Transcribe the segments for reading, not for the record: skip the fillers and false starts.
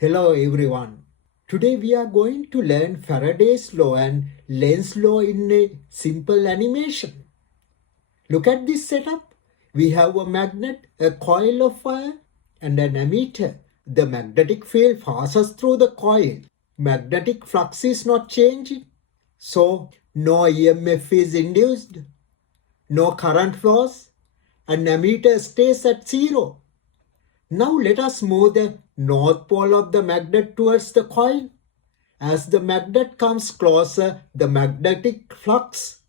Hello everyone. Today we are going to learn Faraday's law and Lenz law in a simple animation. Look at this setup. We have a magnet, a coil of wire and an ammeter. The magnetic field passes through the coil. Magnetic flux is not changing. So no EMF is induced. No current flows and ammeter stays at 0. Now let us move the north pole of the magnet towards the coil. As the magnet comes closer, the magnetic flux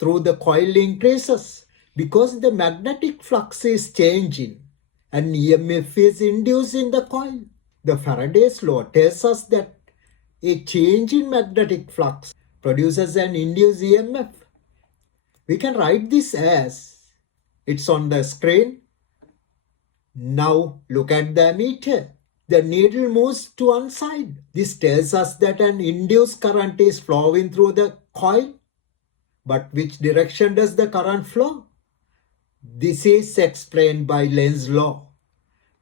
through the coil increases because the magnetic flux is changing and EMF is induced in the coil. The Faraday's law tells us that a change in magnetic flux produces an induced EMF. We can write this as, it's on the screen. Now look at the ammeter. The needle moves to one side. This tells us that an induced current is flowing through the coil. But which direction does the current flow? This is explained by Lenz's law.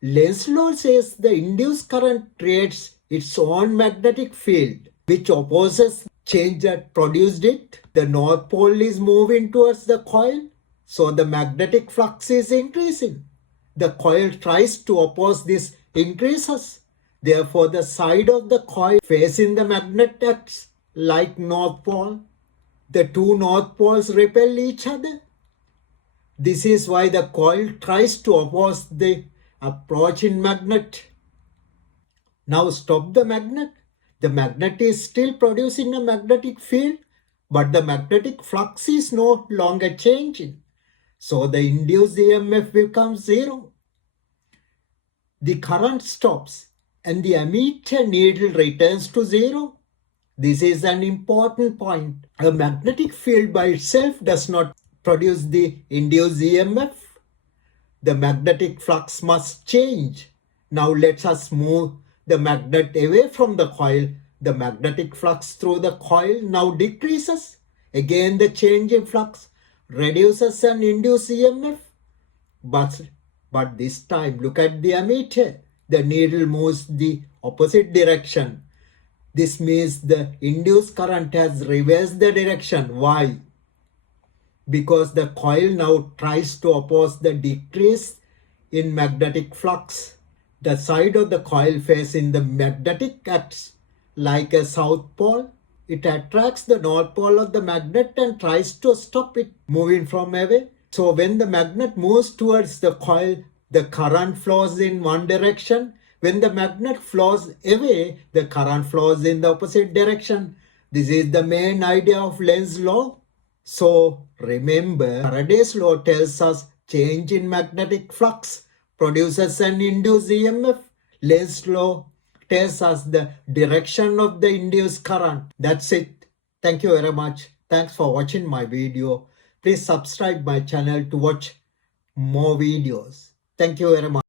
Lenz's law says the induced current creates its own magnetic field, which opposes change that produced it. The north pole is moving towards the coil, so the magnetic flux is increasing. The coil tries to oppose this increases. Therefore, the side of the coil facing the magnet acts like north pole. The two north poles repel each other. This is why the coil tries to oppose the approaching magnet. Now stop the magnet. The magnet is still producing a magnetic field, but the magnetic flux is no longer changing. So the induced EMF becomes 0. The current stops and the ammeter needle returns to 0. This is an important point. A magnetic field by itself does not produce the induced EMF. The magnetic flux must change. Now let us move the magnet away from the coil. The magnetic flux through the coil now decreases. Again the change in flux reduces an induced EMF. But this time look at the ammeter. The needle moves the opposite direction. This means the induced current has reversed the direction. Why? Because the coil now tries to oppose the decrease in magnetic flux. The side of the coil facing the magnetic acts like a south pole. It attracts the north pole of the magnet and tries to stop it moving from away. So when the magnet moves towards the coil, the current flows in one direction. When the magnet flows away, the current flows in the opposite direction. This is the main idea of Lenz's law. So remember, Faraday's law tells us change in magnetic flux produces an induced EMF. Lenz's law tells us the direction of the induced current. That's it. Thank you very much. Thanks for watching my video. Please subscribe my channel to watch more videos. Thank you very much.